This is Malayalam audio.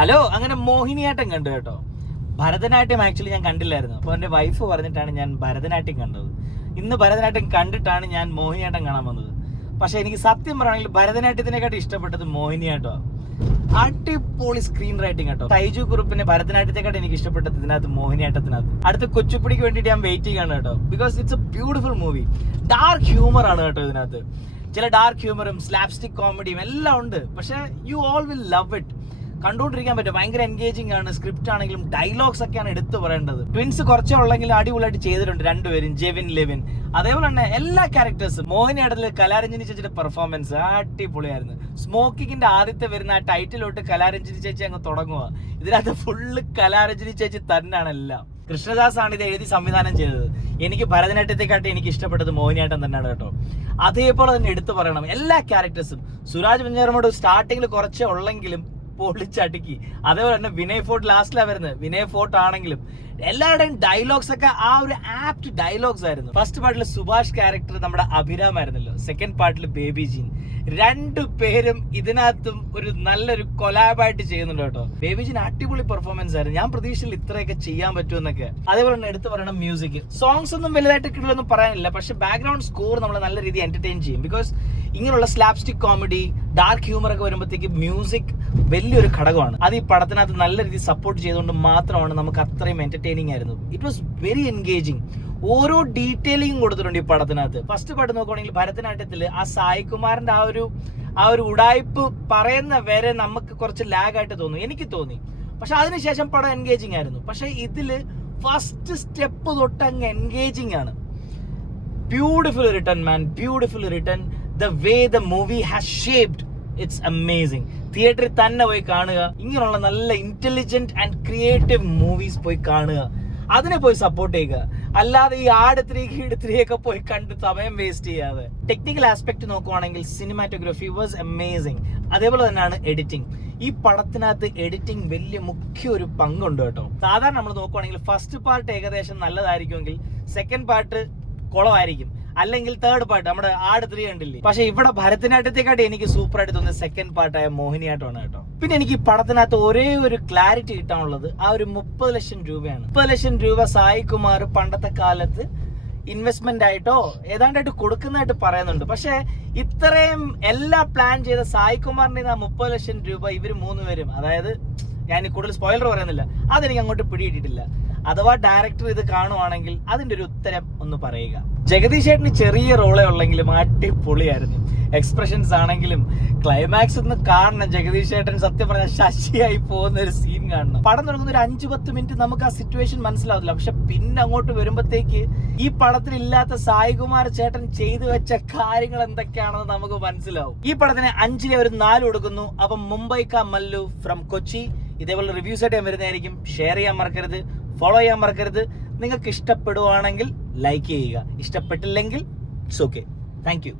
ഹലോ, അങ്ങനെ മോഹിനിയാട്ടം കണ്ടു കേട്ടോ. ഭരതനാട്യം ആക്ച്വലി ഞാൻ കണ്ടില്ലായിരുന്നു. അപ്പോൾ എൻ്റെ വൈഫ് പറഞ്ഞിട്ടാണ് ഞാൻ ഭരതനാട്യം കണ്ടത്. ഇന്ന് ഭരതനാട്യം കണ്ടിട്ടാണ് ഞാൻ മോഹിനിയാട്ടം കാണാൻ വന്നത്. പക്ഷെ എനിക്ക് സത്യം പറയുകയാണെങ്കിൽ ഭരതനാട്യത്തിനെക്കാട്ടും ഇഷ്ടപ്പെട്ടത് മോഹിനിയാട്ടമാണ്. അടിപൊളി സ്ക്രീൻ റൈറ്റിംഗ് കേട്ടോ. തൈജു കുറുപ്പിന്റെ ഭരതനാട്യത്തെക്കാട്ടും എനിക്ക് ഇഷ്ടപ്പെട്ടത് ഇതിനകത്ത് മോഹിനിയാട്ടത്തിനകത്ത്. അടുത്ത കൊച്ചുപ്പിടിക്ക് വേണ്ടിയിട്ട് ഞാൻ വെയിറ്റ് ചെയ്യാണ് കേട്ടോ. Because it's A beautiful movie. Dark humour ആണ് കേട്ടോ ഇതിനകത്ത്. ചില ഡാർക്ക് ഹ്യൂമറും സ്ലാപ്സ്റ്റിക് കോമഡിയും എല്ലാം ഉണ്ട്. പക്ഷെ you all will love it. കണ്ടുകൊണ്ടിരിക്കാൻ പറ്റും. ഭയങ്കര എൻഗേജിങ് ആണ്. സ്ക്രിപ്റ്റ് ആണെങ്കിലും ഡയലോഗ്സ് ഒക്കെയാണ് എടുത്തു പറയേണ്ടത്. ട്വിൻസ് കുറച്ചേ ഉള്ളെങ്കിലും അടിപൊളിയായിട്ട് ചെയ്തിട്ടുണ്ട് രണ്ടുപേരും, ജെവിൻ ലെവിൻ. അതേപോലെ തന്നെ എല്ലാ ക്യാരക്ടേഴ്സും. മോഹിനിയാട്ടത്തിൽ കലാരഞ്ജിനി ചേച്ചിയുടെ പെർഫോമൻസ് അടിപൊളിയായിരുന്നു. സ്മോക്കിങ്ങിന്റെ ആദ്യത്തെ വരുന്ന ആ ടൈറ്റിലോട്ട് കലാരഞ്ജിനി ചേച്ചി അങ്ങ് തുടങ്ങുക. ഇതിനകത്ത് ഫുള്ള് കലാരഞ്ജിനി ചേച്ചി തന്നെയാണ് എല്ലാം. കൃഷ്ണദാസ് ആണ് ഇത് എഴുതി സംവിധാനം ചെയ്തത്. എനിക്ക് ഭരതനാട്യത്തെക്കാട്ടി എനിക്ക് ഇഷ്ടപ്പെട്ടത് മോഹിനിയാട്ടം തന്നെയാണ് കേട്ടോ. അതേപോലെ തന്നെ എടുത്തു പറയണം എല്ലാ ക്യാരക്ടേഴ്സും. സുരാജ് വെഞ്ഞാറമ്മൂട് സ്റ്റാർട്ടിങ്ങിൽ കുറച്ചേ ഉള്ളെങ്കിലും പൊളിച്ചടുക്കി. അതേപോലെ തന്നെ വിനയ് ഫോർട്ട് ലാസ്റ്റിലാണ് വരുന്നത്. വിനയ് ഫോർട്ട് ആണെങ്കിലും എല്ലാവരുടെയും ഡയലോഗ്സ് ഒക്കെ ആ ഒരു ആപ്റ്റ് ഡയലോഗ്സ് ആയിരുന്നു. ഫസ്റ്റ് പാർട്ടിൽ സുഭാഷ് ക്യാരക്ടർ നമ്മുടെ അഭിരാം ആയിരുന്നല്ലോ. സെക്കൻഡ് പാർട്ടിൽ ബേബി ജീൻ. രണ്ടു പേരും ഇതിനകത്തും ഒരു നല്ലൊരു കൊലാബായിട്ട് ചെയ്യുന്നുണ്ട് കേട്ടോ. ബേബി ജീൻ അടിപൊളി പെർഫോമൻസ് ആയിരുന്നു. ഞാൻ പ്രതീക്ഷയിൽ ഇത്രയൊക്കെ ചെയ്യാൻ പറ്റുമെന്നൊക്കെ. അതേപോലെ തന്നെ എടുത്തു പറയണം മ്യൂസിക്. സോങ്സ് ഒന്നും വലുതായിട്ട് കിട്ടില്ലെന്നും പറയാനില്ല. പക്ഷെ ബാക്ക്ഗ്രൗണ്ട് സ്കോർ നമ്മളെ നല്ല രീതിയിൽ എന്റർടൈൻ ചെയ്യും. ബിക്കോസ് ഇങ്ങനെയുള്ള സ്ലാപ്സ്റ്റിക് കോമഡി, ഡാർക്ക് ഹ്യൂമർ ഒക്കെ വരുമ്പോഴത്തേക്ക് മ്യൂസിക് വലിയൊരു ഘടകമാണ്. അത് ഈ പടത്തിനകത്ത് നല്ല രീതിയിൽ സപ്പോർട്ട് ചെയ്തുകൊണ്ട് മാത്രമാണ് നമുക്ക് അത്രയും എന്റർടൈനിങ് ആയിരുന്നു. It was very engaging. ഓരോ ഡീറ്റെയിലിംഗ് കൊടുത്തിട്ടുണ്ട് ഈ പടത്തിനകത്ത്. ഫസ്റ്റ് പാട്ട് നോക്കുകയാണെങ്കിൽ ഭരതനാട്യത്തിൽ ആ സായികുമാറിന്റെ ആ ഒരു ഉടായ്പ് പറയുന്ന വരെ നമുക്ക് കുറച്ച് ലാഗായിട്ട് തോന്നി. എനിക്ക് തോന്നി. പക്ഷെ അതിനുശേഷം പടം എൻഗേജിങ് ആയിരുന്നു. പക്ഷെ ഇതില് ഫസ്റ്റ് സ്റ്റെപ്പ് തൊട്ട് അങ്ങ് എൻഗേജിങ് ആണ്. Beautiful written man, beautiful written. The way the movie has shaped, it's amazing. തിയേറ്ററിൽ തന്നെ പോയി കാണുക. ഇങ്ങനെയുള്ള നല്ല ഇന്റലിജന്റ് ആൻഡ് ക്രിയേറ്റീവ് മൂവീസ് പോയി കാണുക. അതിനെ പോയി സപ്പോർട്ട് ചെയ്യുക. അല്ലാതെ ഈ ആട് 3 കീട് 3 ഒക്കെ പോയി കണ്ട് സമയം വേസ്റ്റ് ചെയ്യാതെ. ടെക്നിക്കൽ ആസ്പെക്ട് നോക്കുവാണെങ്കിൽ സിനിമാറ്റോഗ്രാഫി വാസ് അമേസിങ്. അതേപോലെ തന്നെയാണ് എഡിറ്റിംഗ്. ഈ പടത്തിനകത്ത് എഡിറ്റിംഗ് വലിയ മുഖ്യ ഒരു പങ്കുണ്ട് കേട്ടോ. സാധാരണ നമ്മൾ നോക്കുവാണെങ്കിൽ ഫസ്റ്റ് പാർട്ട് ഏകദേശം നല്ലതായിരിക്കുമെങ്കിൽ സെക്കൻഡ് പാർട്ട് കുളമായിരിക്കും. അല്ലെങ്കിൽ തേർഡ് പാർട്ട് നമ്മുടെ ആട് 3 കണ്ടില്ലേ. പക്ഷെ ഇവിടെ ഭരതനാട്യത്തെക്കാട്ടി എനിക്ക് സൂപ്പർ ആയിട്ട് തോന്നിയ സെക്കൻഡ് പാർട്ടായ മോഹിനിയാട്ടമാണ് കേട്ടോ. പിന്നെ എനിക്ക് ഈ പടത്തിനകത്ത് ഒരേ ഒരു ക്ലാരിറ്റി കിട്ടാനുള്ളത് ആ ഒരു 30 ലക്ഷം രൂപയാണ്. 30 ലക്ഷം രൂപ സായികുമാർ പണ്ടത്തെ കാലത്ത് ഇൻവെസ്റ്റ്മെന്റ് ആയിട്ടോ ഏതാണ്ടായിട്ട് കൊടുക്കുന്നതായിട്ട് പറയുന്നുണ്ട്. പക്ഷെ ഇത്രയും എല്ലാം പ്ലാൻ ചെയ്ത സായികുമാറിന്റെ 30 ലക്ഷം രൂപ ഇവര് 3 പേരും, അതായത് ഞാൻ കൂടുതൽ സ്പോയിലർ പറയുന്നില്ല, അതെനിക്ക് അങ്ങോട്ട് പിടിയിട്ടിട്ടില്ല. അഥവാ ഡയറക്ടർ ഇത് കാണുവാണെങ്കിൽ അതിന്റെ ഒരു ഉത്തരം ഒന്ന് പറയുക. ജഗദീഷ് ചേട്ടന് ചെറിയ റോളേ ഉള്ളെങ്കിലും അടിപൊളിയായിരുന്നു. എക്സ്പ്രഷൻസ് ആണെങ്കിലും ക്ലൈമാക്സ് ഒന്ന് കാണണം. ജഗദീഷ് ചേട്ടൻ സത്യം പറഞ്ഞാൽ ശശിയായി പോകുന്ന ഒരു സീൻ കാണണം. പടം തുടങ്ങുന്ന ഒരു 5-10 മിനിറ്റ് നമുക്ക് ആ സിറ്റുവേഷൻ മനസ്സിലാവില്ല. പക്ഷെ പിന്നെ അങ്ങോട്ട് വരുമ്പോഴത്തേക്ക് ഈ പടത്തിൽ ഇല്ലാത്ത സായികുമാർ ചേട്ടൻ ചെയ്തു വെച്ച കാര്യങ്ങൾ എന്തൊക്കെയാണെന്ന് നമുക്ക് മനസ്സിലാവും. ഈ പടത്തിന് 5-ലെ ഒരു 4 കൊടുക്കുന്നു. അപ്പം മുംബൈ കാ മല്ലു ഫ്രം കൊച്ചി. ഇതേപോലെ റിവ്യൂസ് ആയിട്ട് ഞാൻ വരുന്നതായിരിക്കും. ഷെയർ ചെയ്യാൻ മറക്കരുത്, ഫോളോ ചെയ്യാൻ മറക്കരുത്. നിങ്ങൾക്ക് ഇഷ്ടപ്പെടുവാണെങ്കിൽ ലൈക്ക് ചെയ്യുക. ഇഷ്ടപ്പെട്ടില്ലെങ്കിൽ ഇറ്റ്സ് ഓക്കെ. Thank you.